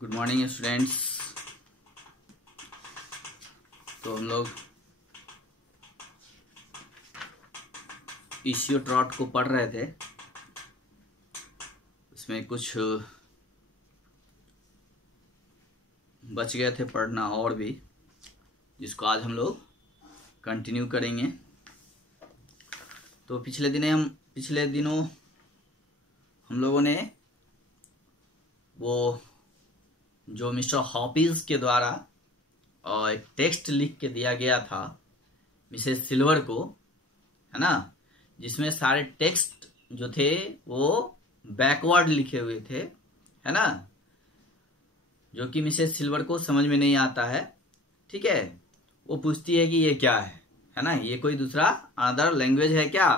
Good morning students. तो हम लोग ईसीओ ट्रॉट को पढ़ रहे थे। उसमें कुछ बच गए थे पढ़ना और भी, जिसको आज हम लोग कंटिन्यू करेंगे। तो पिछले दिनों हम लोगों ने वो जो मिस्टर हॉपीज के द्वारा एक टेक्स्ट लिख के दिया गया था मिसेस सिल्वर को, है ना, जिसमें सारे टेक्स्ट जो थे वो बैकवर्ड लिखे हुए थे, है ना, जो कि मिसेस सिल्वर को समझ में नहीं आता है। ठीक है, वो पूछती है कि ये क्या है ना, ये कोई दूसरा अनदर लैंग्वेज है क्या।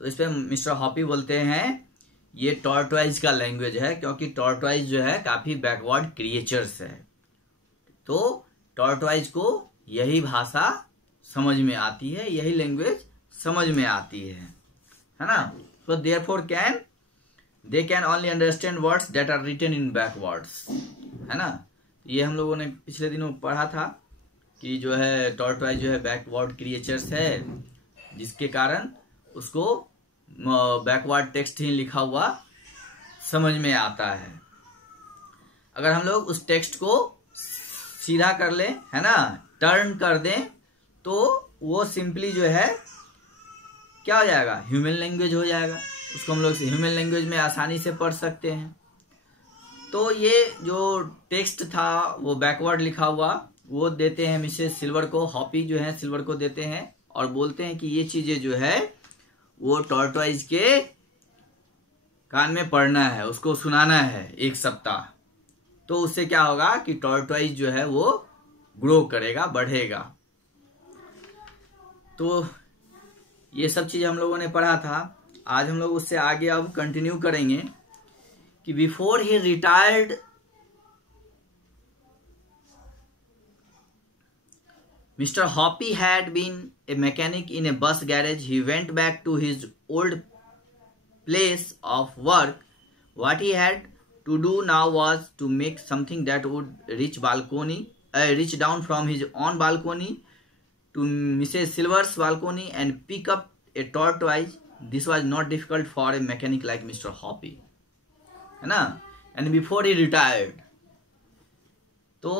तो इस पे मिस्टर हॉपी बोलते हैं ये टॉर्टवाइज का लैंग्वेज है, क्योंकि टॉर्टवाइज जो है काफी बैकवर्ड क्रिएचर्स है। तो टॉर्टवाइज को यही भाषा समझ में आती है, यही लैंग्वेज समझ में आती है ना। So therefore they can only understand words that are written in backwards, है ना। ये हम लोगों ने पिछले दिनों पढ़ा था कि जो है टॉर्टवाइज जो है बैकवर्ड क्रिएचर्स है, जिसके कारण उसको बैकवर्ड टेक्स्ट ही लिखा हुआ समझ में आता है। अगर हम लोग उस टेक्स्ट को सीधा कर लें, है ना, टर्न कर दें, तो वो सिंपली जो है क्या हो जाएगा, ह्यूमन लैंग्वेज हो जाएगा। उसको हम लोग ह्यूमन लैंग्वेज में आसानी से पढ़ सकते हैं। तो ये जो टेक्स्ट था वो बैकवर्ड लिखा हुआ वो देते हैं मिसेस सिल्वर को, हॉपी जो है सिल्वर को देते हैं और बोलते हैं कि ये चीजें जो है वो टॉर्टवाइज के कान में पढ़ना है, उसको सुनाना है 1 सप्ताह। तो उससे क्या होगा कि टॉर्टवाइज जो है वो ग्रो करेगा, बढ़ेगा। तो ये सब चीज हम लोगों ने पढ़ा था। आज हम लोग उससे आगे अब कंटिन्यू करेंगे कि before he retired Mr. Hoppy had been a mechanic in a bus garage. He went back to his old place of work. What he had to do now was to make something that would reach down from his own balcony to Mrs. Silver's balcony and pick up a tortoise. This was not difficult for a mechanic like Mr. Hoppy, है ना। And before he retired, तो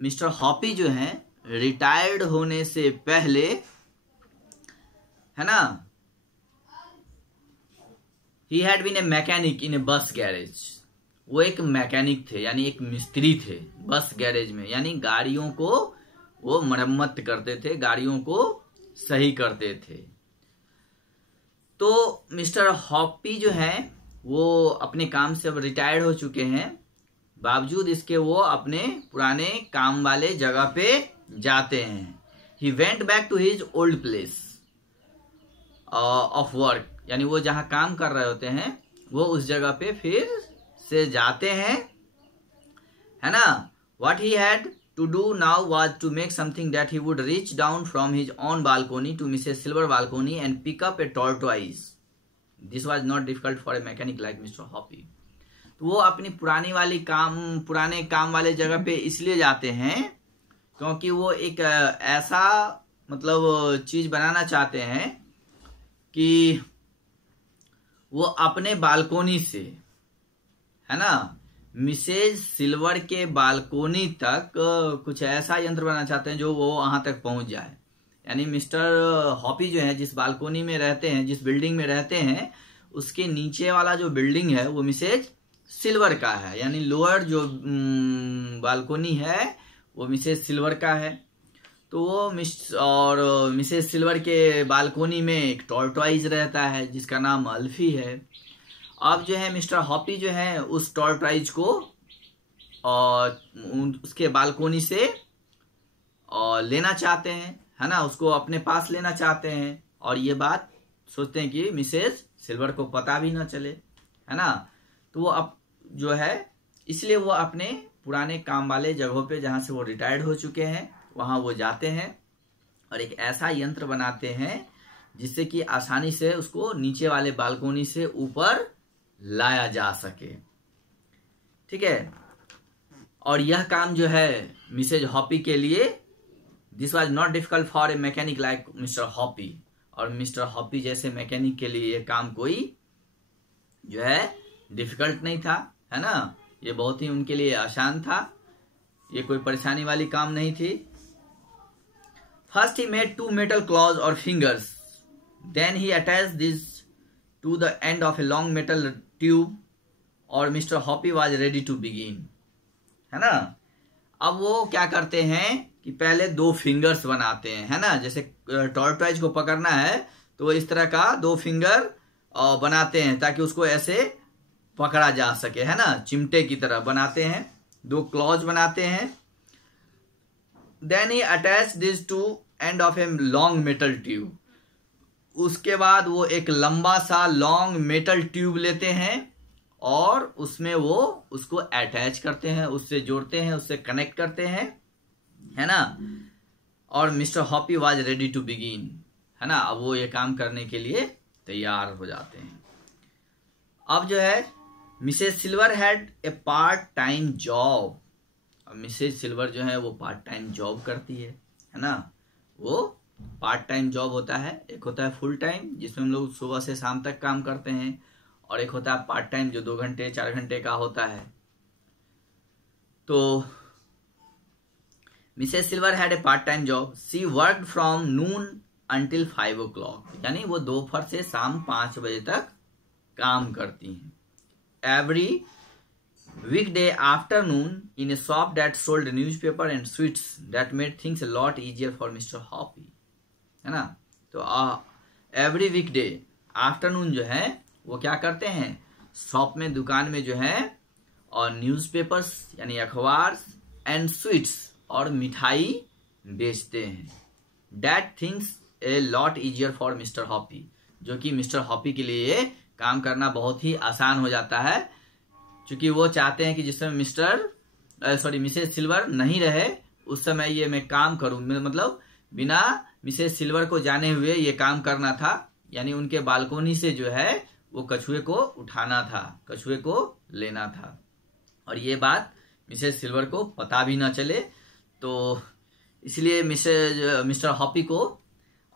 mister Hoppy जो है retired होने से पहले, है ना, he had been a mechanic in a bus garage. वो एक मैकेनिक थे, यानी एक मिस्त्री थे बस गैरेज में, यानी गाड़ियों को वो मरम्मत करते थे, गाड़ियों को सही करते थे। तो मिस्टर हॉपी जो है वो अपने काम से अब रिटायर्ड हो चुके हैं, बावजूद इसके वो अपने पुराने काम वाले जगह पे जाते हैं। He went back to his old place of work, यानी वो जहां काम कर रहे होते हैं वो उस जगह पे फिर से जाते हैं, है ना। What he had to do now was to make something that he would reach down from his own balcony to Mrs Silver balcony and pick up a tortoise. This was not difficult for a mechanic like mister Hoppy. तो वो अपनी पुराने काम वाले जगह पे इसलिए जाते हैं क्योंकि वो एक ऐसा मतलब चीज बनाना चाहते हैं कि वो अपने बालकोनी से, है ना, मिसेज सिल्वर के बालकोनी तक कुछ ऐसा यंत्र बनाना चाहते हैं जो वो वहां तक पहुंच जाए। यानी मिस्टर हॉपी जो है जिस बालकोनी में रहते हैं, जिस बिल्डिंग में रहते हैं, उसके नीचे वाला जो बिल्डिंग है वो मिसेज सिल्वर का है, यानी लोअर जो बालकोनी है वो मिसेस सिल्वर का है। तो वो मिसेस सिल्वर के बालकोनी में एक टॉर्टवाइज रहता है जिसका नाम अल्फी है। अब जो है मिस्टर हॉपी जो है उस टॉर्टवाइज को उसके बालकोनी से लेना चाहते हैं, है ना, उसको अपने पास लेना चाहते हैं। और ये बात सोचते हैं कि मिसेस सिल्वर को पता भी ना चले, है ना। तो वो अब जो है इसलिए वो अपने पुराने काम वाले जगहों पे जहां से वो रिटायर्ड हो चुके हैं वहां वो जाते हैं और एक ऐसा यंत्र बनाते हैं जिससे कि आसानी से उसको नीचे वाले बालकोनी से ऊपर लाया जा सके। ठीक है। और यह काम जो है मिसेज हॉपी के लिए, this was not difficult for a mechanic like mister Hoppy, और मिस्टर हॉपी जैसे मैकेनिक के लिए ये काम कोई जो है डिफिकल्ट नहीं था, है ना। ये बहुत ही उनके लिए आसान था, ये कोई परेशानी वाली काम नहीं थी। First he made 2 metal claws or fingers, then he attached this to the end of a long metal tube और Mr Hoppy was ready to begin, है ना। अब वो क्या करते हैं कि पहले 2 फिंगर्स बनाते हैं, है ना। जैसे टॉर्टॉइज को पकड़ना है तो इस तरह का 2 फिंगर बनाते हैं ताकि उसको ऐसे पकड़ा जा सके, है ना, चिमटे की तरह बनाते हैं, 2 क्लॉज बनाते हैं। Then he attach this to end of a long metal tube, उसके बाद वो एक लंबा सा लॉन्ग मेटल ट्यूब लेते हैं और उसमें वो उसको अटैच करते हैं, उससे जोड़ते हैं, उससे कनेक्ट करते हैं, है ना। और Mr Hoppy was ready to begin, है ना। अब वो ये काम करने के लिए तैयार हो जाते हैं। अब जो है Mrs Silver had a part time job, अब मिसेज सिल्वर जो है वो पार्ट टाइम जॉब करती है ना। वो पार्ट टाइम जॉब होता है, एक होता है फुल टाइम जिसमें हम लोग सुबह से शाम तक काम करते हैं, और एक होता है पार्ट टाइम जो 2 घंटे 4 घंटे का होता है। तो Mrs Silver had a part time job, she worked from noon until 5 o'clock, यानी वो दोपहर से शाम 5 बजे तक काम करती हैं। Every weekday afternoon in A shop that sold newspaper and sweets that made things a lot easier for mister Hoppy, है ना। तो एवरी वीकडे आफ्टरनून जो है वो क्या करते हैं, शॉप में, दुकान में जो है, और न्यूज़पेपर्स यानी अखबार एंड स्वीट्स और मिठाई बेचते हैं। That things a lot easier for mister Hoppy, जो कि मिस्टर हॉपी के लिए काम करना बहुत ही आसान हो जाता है, क्योंकि वो चाहते हैं कि जिस समय मिसेज सिल्वर नहीं रहे उस समय ये मैं काम करूं, मतलब बिना मिसेज सिल्वर को जाने हुए ये काम करना था, यानी उनके बालकोनी से जो है वो कछुए को उठाना था, कछुए को लेना था, और ये बात मिसेज सिल्वर को पता भी ना चले। तो इसलिए मिस्टर हॉपी को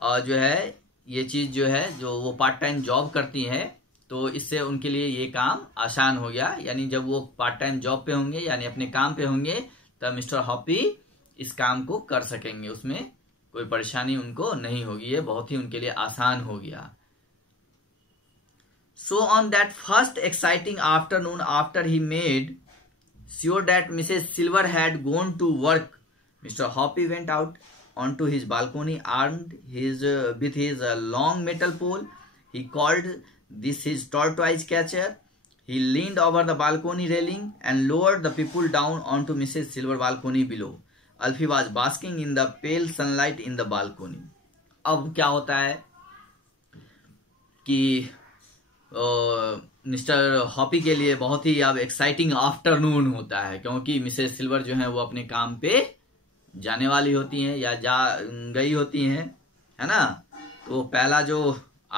जो है ये चीज जो है, जो वो पार्ट टाइम जॉब करती है, तो इससे उनके लिए ये काम आसान हो गया। यानी जब वो पार्ट टाइम जॉब पे होंगे, यानी अपने काम पे होंगे, तब मिस्टर हॉपी इस काम को कर सकेंगे, उसमें कोई परेशानी उनको नहीं होगी, ये बहुत ही उनके लिए आसान हो गया। So on that first exciting afternoon after he made sure that Mrs. Silver had gone to work, Mr. Hoppy went out onto his balcony armed with his long metal pole. He called this his tortoise catcher. He leaned over the balcony railing and lowered the people down onto Mrs. Silver balcony below. Alfie was basking in the pale sunlight in the balcony. अब क्या होता है कि mister Hoppy के लिए बहुत ही अब exciting afternoon होता है, क्योंकि मिसेज सिल्वर जो है वो अपने काम पे जाने वाली होती हैं या जा गई होती हैं, है ना। तो पहला जो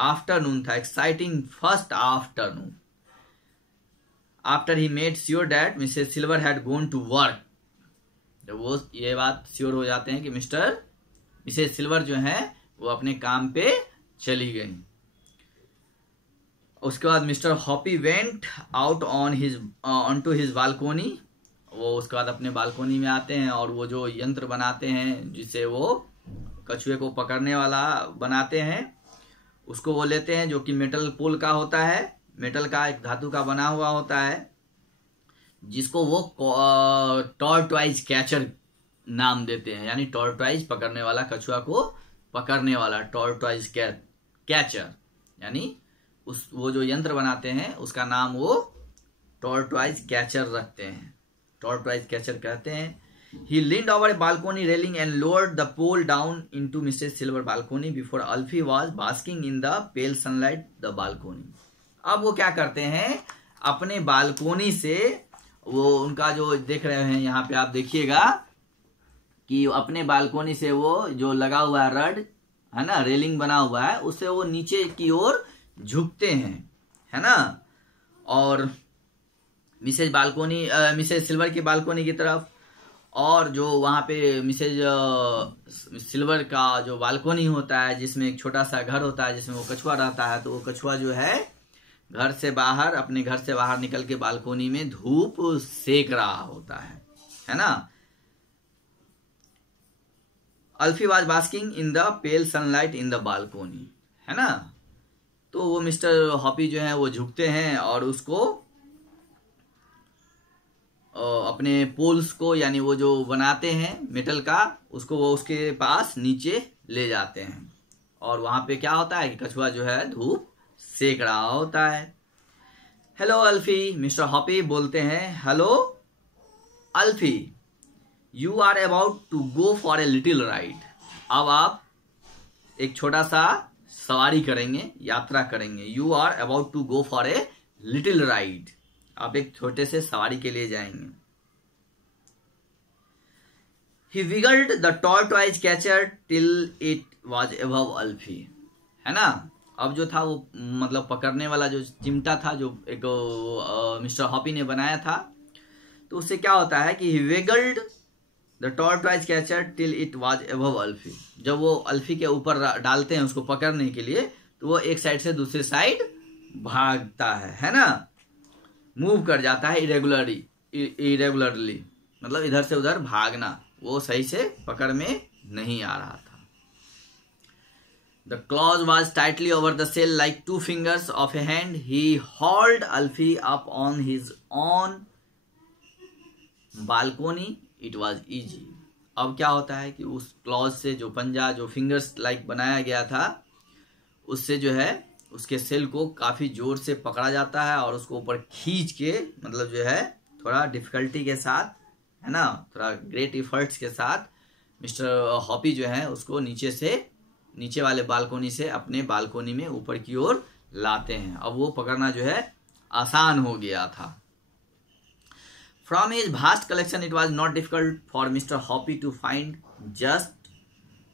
आफ्टरनून था, exciting first afternoon, after he made sure that Mrs Silver had gone to work, जब वो ये बात श्योर हो जाते हैं कि मिसेज सिल्वर जो है वो अपने काम पे चली गई। उसके बाद Mr Hoppy went out on to his balcony, वो उसके बाद अपने बालकोनी में आते हैं और वो जो यंत्र बनाते हैं जिससे वो कछुए को पकड़ने वाला बनाते हैं, उसको वो लेते हैं, जो कि मेटल पोल का होता है, मेटल का एक धातु का बना हुआ होता है, जिसको वो टॉर्टॉइज कैचर नाम देते हैं, यानी टॉर्टॉइज पकड़ने वाला, कछुआ को पकड़ने वाला टॉर्टॉइज कैचर, यानी वो जो यंत्र बनाते हैं उसका नाम वो टॉर्टॉइज कैचर रखते हैं, टॉर्टॉइज कैचर कहते हैं। He leaned over a balcony railing and lowered the pole down into Mrs. Silver balcony before Alfie was basking in the pale sunlight the balcony. अब वो क्या करते हैं, अपने बालकोनी से, वो उनका जो देख रहे हैं यहाँ पे आप देखिएगा कि अपने बालकोनी से वो जो लगा हुआ है रड, है ना, रेलिंग बना हुआ है, उससे वो नीचे की ओर झुकते हैं, है ना। और मिसेज सिल्वर की बालकोनी की तरफ, और जो वहां पे मिसेज सिल्वर का जो बालकोनी होता है जिसमें एक छोटा सा घर होता है जिसमें वो कछुआ रहता है, तो वो कछुआ जो है अपने घर से बाहर निकल के बालकोनी में धूप सेक रहा होता है ना। Alfie was basking in the pale sunlight in the balcony, है ना। तो वो मिस्टर हॉपी जो है वो झुकते हैं और उसको अपने पोल्स को, यानी वो जो बनाते हैं मेटल का, उसको वो उसके पास नीचे ले जाते हैं, और वहां पे क्या होता है कि कछुआ जो है धूप सेक रहा होता है। हेलो अल्फी, मिस्टर हॉपी बोलते हैं, hello Alfie, you are about to go for a little ride. अब आप एक छोटा सा सवारी करेंगे, यात्रा करेंगे। You are about to go for a little ride, आप एक छोटे से सवारी के लिए जाएंगे। He wiggled the tortoise catcher till it was above अल्फी, है ना। अब जो था वो मतलब पकड़ने वाला जो चिमटा था जो एक मिस्टर हॉपी ने बनाया था, तो उससे क्या होता है कि he wiggled the tortoise catcher till it was above अल्फी। जब वो अल्फी के ऊपर डालते हैं उसको पकड़ने के लिए, तो वो एक साइड से दूसरे साइड भागता है ना, मूव कर जाता है इरेगुलरली, मतलब इधर से उधर भागना, वो सही से पकड़ में नहीं आ रहा था। The claws was tightly over the shell like two fingers of a hand. He hauled Alfie up on his own balcony. It was easy. अब क्या होता है कि उस क्लॉज से, जो पंजा जो फिंगर्स लाइक बनाया गया था, उससे जो है उसके सेल को काफी जोर से पकड़ा जाता है और उसको ऊपर खींच के, मतलब जो है थोड़ा डिफिकल्टी के साथ, है ना, थोड़ा ग्रेट इफर्ट्स के साथ मिस्टर हॉपी जो है उसको नीचे वाले बालकोनी से अपने बालकोनी में ऊपर की ओर लाते हैं। अब वो पकड़ना जो है आसान हो गया था। From his vast collection it was not difficult for mister Hoppy to find just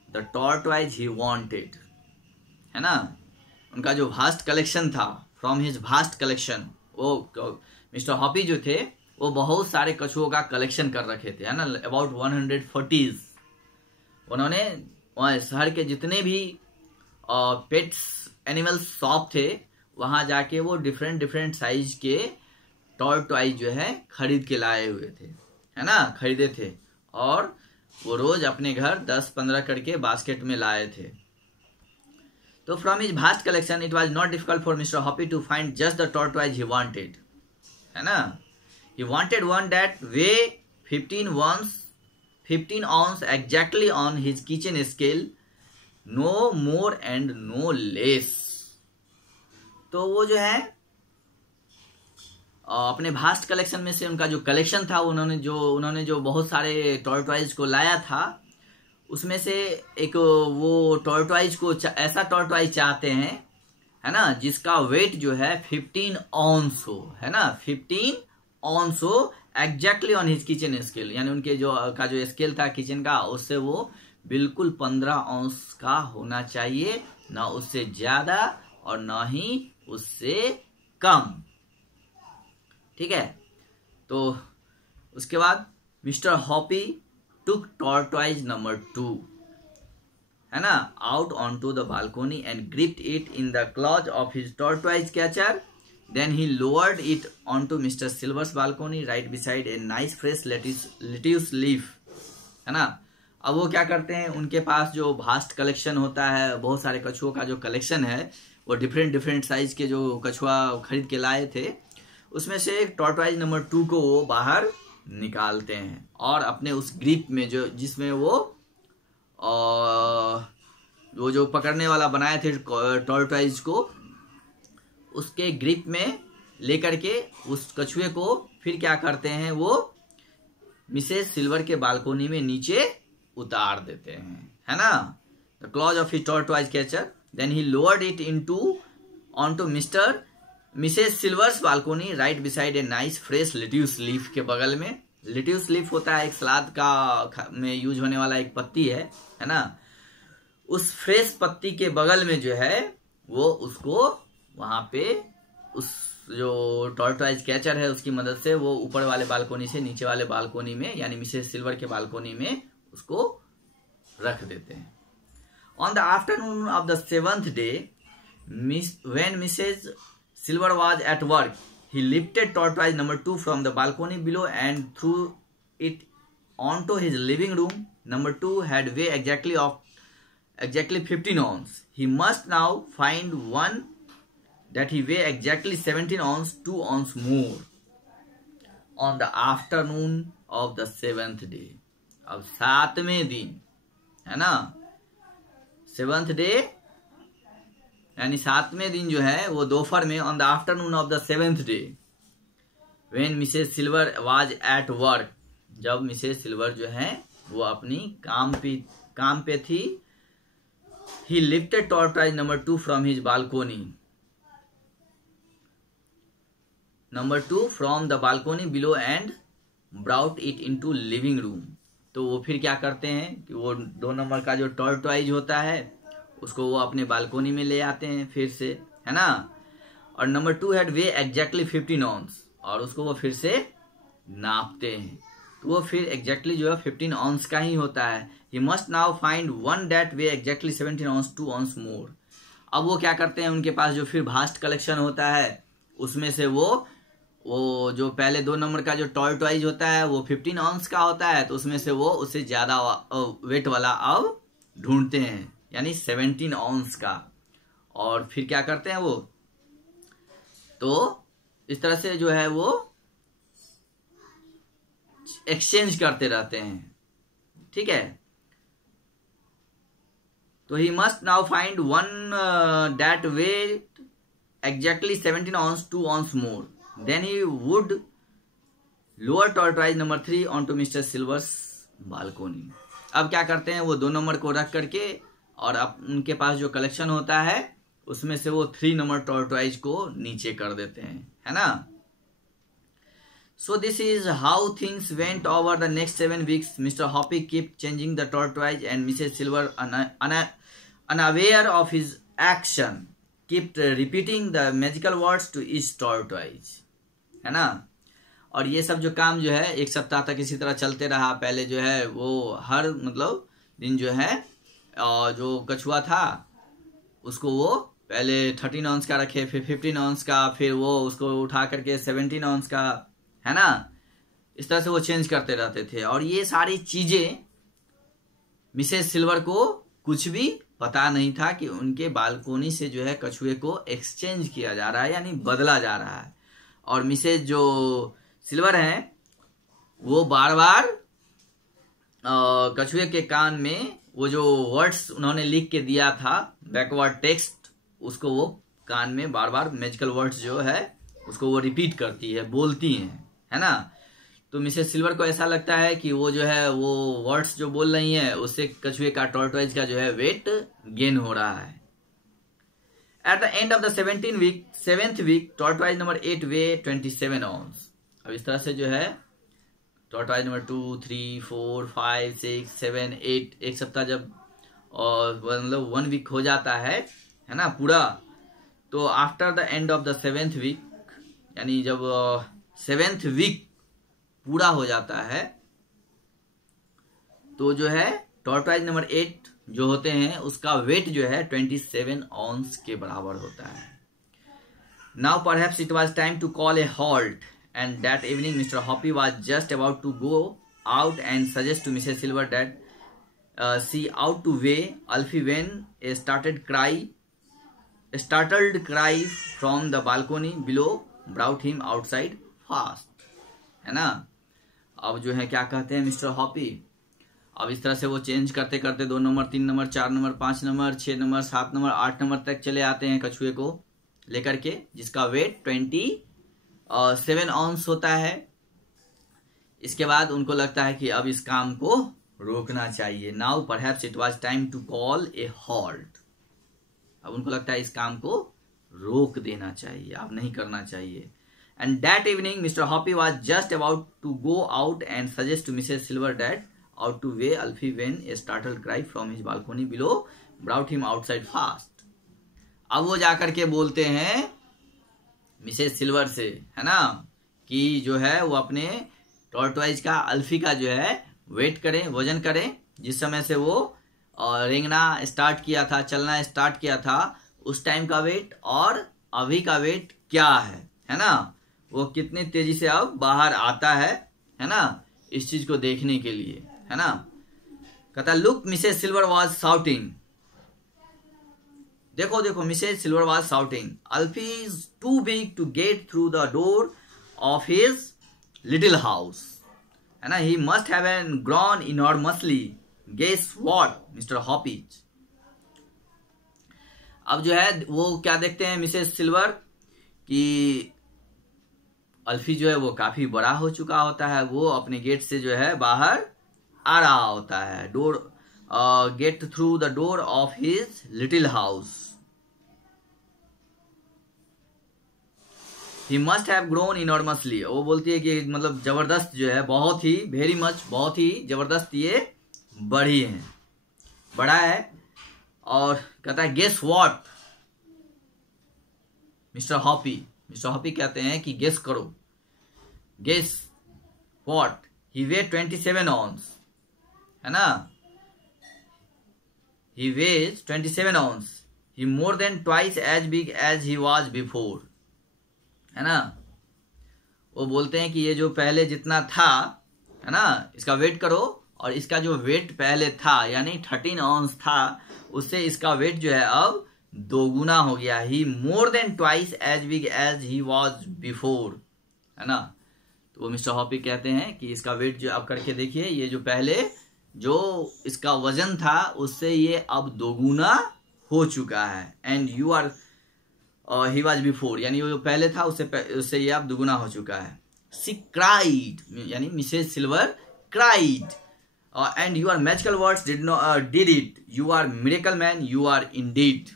the tortoise he wanted, है ना। उनका जो वास्ट कलेक्शन था, फ्रॉम हिज वास्ट कलेक्शन, वो मिस्टर हॉपी जो थे वो बहुत सारे कछुओं का कलेक्शन कर रखे थे, है ना, अबाउट 140। उन्होंने वहाँ शहर के जितने भी पेट्स एनिमल्स शॉप थे, वहां जाके वो डिफरेंट साइज के टॉर्टवाइज जो है खरीद के लाए हुए थे, है ना, खरीदे थे, और वो रोज अपने घर 10-15 करके बास्केट में लाए थे। तो from his vast collection it was not difficult for mister Hoppy to find just the tortoise he wanted, है ना। He wanted one that weighed 15 ounce exactly on his kitchen scale, no more and no less। तो वो जो है अपने vast collection में से उनका जो कलेक्शन था, उन्होंने जो बहुत सारे टॉर्टवाइज को लाया था, उसमें से एक वो टॉर्टवाइज को ऐसा टॉर्टवाइज चाहते हैं, है ना, जिसका वेट जो है 15 ऑन्स हो, है ना, 15 ऑन्स हो exactly on his kitchen scale, यानी उनके जो स्केल था किचन का, उससे वो बिल्कुल 15 ऑन्स का होना चाहिए, ना उससे ज्यादा और ना ही उससे कम, ठीक है। तो उसके बाद Mr Hoppy took tortoise number 2, है ना, out on to the balcony and gripped it in the claws of his tortoise catcher. Then he lowered it onto Mr. Silver's balcony right beside a nice fresh lettuce leaf, है ना। अब वो क्या करते हैं, उनके पास जो वास्ट कलेक्शन होता है, बहुत सारे कछुओं का जो कलेक्शन है, वो डिफरेंट साइज के जो कछुआ खरीद के लाए थे, उसमें से एक टॉर्टवाइज नंबर 2 को वो बाहर निकालते हैं और अपने उस ग्रिप में जिसमें वो जो पकड़ने वाला बनाए थे टॉर्टवाइज को, उसके ग्रिप में लेकर के उस कछुए को फिर क्या करते हैं, वो मिसेस सिल्वर के बालकोनी में नीचे उतार देते हैं, है ना। The claws of his tortoise catcher, then he lowered it onto Mrs Silver's balcony right beside a nice fresh lettuce leaf के बगल में। लेट्यूस लीफ होता है एक सलाद का में यूज होने वाला एक पत्ती है ना। उस फ्रेश पत्ती के बगल में जो है वो उसको वहां पे उस जो टॉर्टोइज कैचर है उसकी मदद से वो ऊपर वाले बालकोनी से नीचे वाले बालकोनी में यानी मिसेस सिल्वर के बालकोनी में उसको रख देते हैं। On the afternoon of the 7th day when Mrs silver was at work he lifted tortoise number 2 from the balcony below and threw it onto his living room. Number 2 had weigh exactly 15 ounce. He must now find one that he weigh exactly 17 ounce, 2 ounce more on the afternoon of the 7th day. अब 7वें दिन है ना, 7th day यानी 7वें दिन जो है वो दोपहर में, on the afternoon of the 7th day when Mrs silver was at work, जब मिसेस सिल्वर जो है वो अपनी काम पे थी, ही lifted tortoise number 2 from his balcony, number 2 from the balcony below and brought it into living room. तो वो फिर क्या करते हैं कि वो 2 नंबर का जो टॉर्टोइज होता है उसको वो अपने बालकोनी में ले आते हैं फिर से, है ना। और नंबर 2 हैड वे एग्जैक्टली 15 ऑन्स, और उसको वो फिर से नापते हैं, तो वो फिर एग्जैक्टली जो है 15 ऑन्स का ही होता है। ही must now find one that way exactly 17 ounces, 2 ounces मोर। अब वो क्या करते हैं, उनके पास जो फिर भास्ट कलेक्शन होता है उसमें से वो जो पहले 2 नंबर का जो टॉर्टोइज होता है वो 15 ऑन्स का होता है, तो उसमें से वो उससे ज्यादा वेट वाला अब ढूंढते हैं यानी 17 ऑन्स का, और फिर क्या करते हैं वो, तो इस तरह से जो है वो एक्सचेंज करते रहते हैं, ठीक है। तो he must now find one that weight exactly 17 ounces, 2 ounces more, then he would lower tortoise number 3 on to Mr Silver's balcony. अब क्या करते हैं, वो 2 नंबर को रख करके और अब उनके पास जो कलेक्शन होता है उसमें से वो 3 नंबर टॉर्टोइज को नीचे कर देते हैं, है ना। So this is how things went over the next 7 weeks. Mr Hoppy keep changing the tortoise and Mrs Silver unaware of his action keep repeating the magical words to each tortoise, है ना। और ये सब जो काम जो है 1 सप्ताह तक इसी तरह चलते रहा। पहले जो है वो हर मतलब दिन जो है जो कछुआ था उसको वो पहले 13 ऑन्स का रखे, फिर 15 ऑन्स का, फिर वो उसको उठा करके 17 ऑन्स का, है ना। इस तरह से वो चेंज करते रहते थे। और ये सारी चीजें मिसेस सिल्वर को कुछ भी पता नहीं था कि उनके बालकोनी से जो है कछुए को एक्सचेंज किया जा रहा है यानी बदला जा रहा है। और मिसेस जो सिल्वर है वो बार बार कछुए के कान में वो जो वर्ड्स उन्होंने लिख के दिया था बैकवर्ड टेक्स्ट, उसको वो कान में बार बार मैजिकल वर्ड्स जो है उसको वो रिपीट करती है, बोलती हैं, है ना। तो मिसेस सिल्वर को ऐसा लगता है कि वो जो है वो वर्ड्स जो बोल रही हैं उससे कछुए का टॉर्टोइज का जो है वेट गेन हो रहा है। At the end of the 7th week tortoise number 8 weigh 27 ounces. अब इस तरह से जो है टॉर्टोइज नंबर 2, 3, 4, 5, 6, 7, 8 एक सप्ताह जब और मतलब 1 वीक हो जाता है ना पूरा, तो after the end of the 7th week यानी जब 7th वीक पूरा हो जाता है तो जो है टॉर्टोइज नंबर 8 जो होते हैं उसका वेट जो है 27 ऑन्स के बराबर होता है। Now perhaps it was time to call a halt and that evening Mr. Hoppy was just about to go out and suggest to Mrs. Silver that she ought to weigh Alfie when a startled cry from the balcony below brought him outside fast, है ना। अब जो है क्या कहते हैं mister Hoppy, अब इस तरह से वो चेंज करते करते 2 number, 3 number, 4 number, 5 number, 6 number, 7 number, 8 number तक चले आते हैं कछुए को लेकर के, जिसका वेट 27 ऑन्स होता है। इसके बाद उनको लगता है कि अब इस काम को रोकना चाहिए। Now perhaps it was time to call a halt. अब उनको लगता है इस काम को रोक देना चाहिए, अब नहीं करना चाहिए। And that evening Mr Hoppy was just about to go out and suggest to Mrs Silver that out to weigh Alfie when a startled cry from his balcony below brought him outside fast. अब वो जाकर के बोलते हैं Mrs silver से, है ना, कि जो है वो अपने टॉर्टवाइज का, अल्फी का जो है वेट करें, वजन करें। जिस समय से वो रेंगना स्टार्ट किया था, चलना स्टार्ट किया था, उस टाइम का वेट और अभी का वेट क्या है ना, वो कितनी तेजी से अब बाहर आता है ना, इस चीज को देखने के लिए, है ना। कहता look Mrs Silver was shouting, देखो देखो, Mrs Silver was shouting, Alfie is too big to get through the door of his little house, है ना, he must have an grown enormously, guess what Mr Hoppy's. अब जो है वो क्या देखते हैं मिसेज सिल्वर कि अल्फी जो है वो काफी बड़ा हो चुका होता है, वो अपने गेट से जो है बाहर आ रहा होता है, door gate through the door of his little house. He must have grown enormously, वो बोलती है कि मतलब जबरदस्त जो है, बहुत ही, वेरी मच, बहुत ही जबरदस्त ये बड़ी है, बड़ा है। और कहता है guess what Mr Hoppy, Mr Hoppy कहते हैं कि गेस करो, guess what, he weight 27 ounces, है ना, he weighs 27 ounces, he more than twice as big as he was before, है ना। वो बोलते हैं कि ये जो पहले जितना था, है ना, इसका वेट करो, और इसका जो वेट पहले था यानी 13 ऑन्स था, उससे इसका वेट जो है अब 2 गुना हो गया। He more than twice as big as he was before, है ना। तो वो मिस्टर हॉपी कहते हैं कि इसका वेट जो अब करके देखिए, ये जो पहले जो इसका वजन था उससे ये अब 2 गुना हो चुका है। And you are he was before, यानी वो जो पहले था उससे ये अब 2 गुना हो चुका है। सी क्राइड, यानी Mrs Silver cried, and your magical words did it, you are miracle man, you are indeed.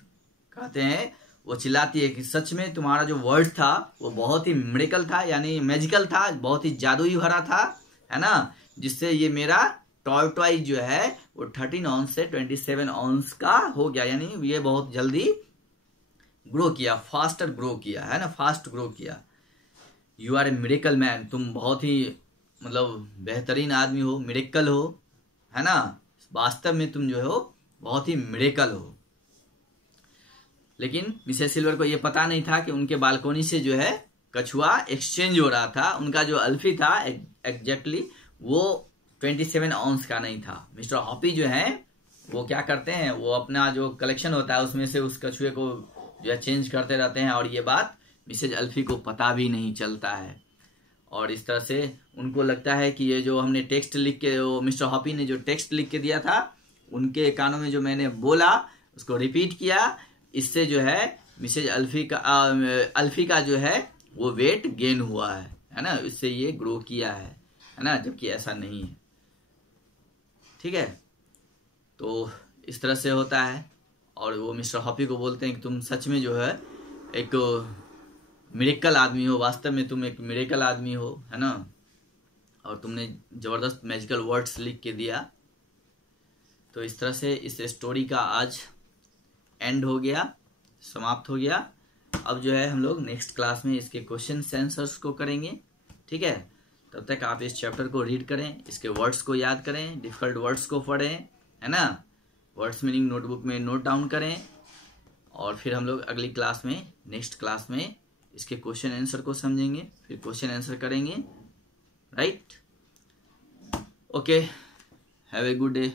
कहते हैं वो चिल्लाती है कि सच में तुम्हारा जो वर्ड था वो बहुत ही मिरेकल था, यानी मैजिकल था, बहुत ही जादुई भरा था, है ना, जिससे ये मेरा टॉर्टवाइज जो है वो 13 ऑन्स से 27 ऑन्स का हो गया, यानी ये बहुत जल्दी ग्रो किया, फास्टर ग्रो किया, है ना, फास्ट ग्रो किया। You are a miracle man, तुम बहुत ही मतलब बेहतरीन आदमी हो, मिरेकल हो, है ना, वास्तव में तुम जो हो बहुत ही मिरेकल हो। लेकिन मिसेस सिल्वर को यह पता नहीं था कि उनके बालकोनी से जो है कछुआ एक्सचेंज हो रहा था, उनका जो अल्फी था एग्जैक्टली वो 27 ऑन्स का नहीं था। मिस्टर हॉपी जो है वो क्या करते हैं, वो अपना जो कलेक्शन होता है उसमें से उस कछुए को जो है चेंज करते रहते हैं, और ये बात मिसेज अल्फी को पता भी नहीं चलता है। और इस तरह से उनको लगता है कि ये जो हमने टेक्स्ट लिख के, मिस्टर हॉपी ने जो टेक्स्ट लिख के दिया था उनके कानों में जो मैंने बोला उसको रिपीट किया, इससे जो है मिसेज अल्फी का जो है वो वेट गेन हुआ है ना, इससे ये ग्रो किया है ना, जबकि ऐसा नहीं है। ठीक है, तो इस तरह से होता है। और वो मिस्टर हॉपी को बोलते हैं कि तुम सच में जो है एक मिरेकल आदमी हो, वास्तव में तुम एक मिरेकल आदमी हो, है ना, और तुमने जबरदस्त मैजिकल वर्ड्स लिख के दिया। तो इस तरह से इस स्टोरी का आज एंड हो गया, समाप्त हो गया। अब जो है हम लोग नेक्स्ट क्लास में इसके क्वेश्चन आंसर्स को करेंगे। ठीक है, तब तक आप इस चैप्टर को रीड करें, इसके वर्ड्स को याद करें, डिफिकल्ट वर्ड्स को पढ़ें, है ना, वर्ड्स मीनिंग नोटबुक में नोट डाउन करें, और फिर हम लोग अगली क्लास में, नेक्स्ट क्लास में इसके क्वेश्चन आंसर को समझेंगे, फिर क्वेश्चन आंसर करेंगे। Right, okay, have a good day.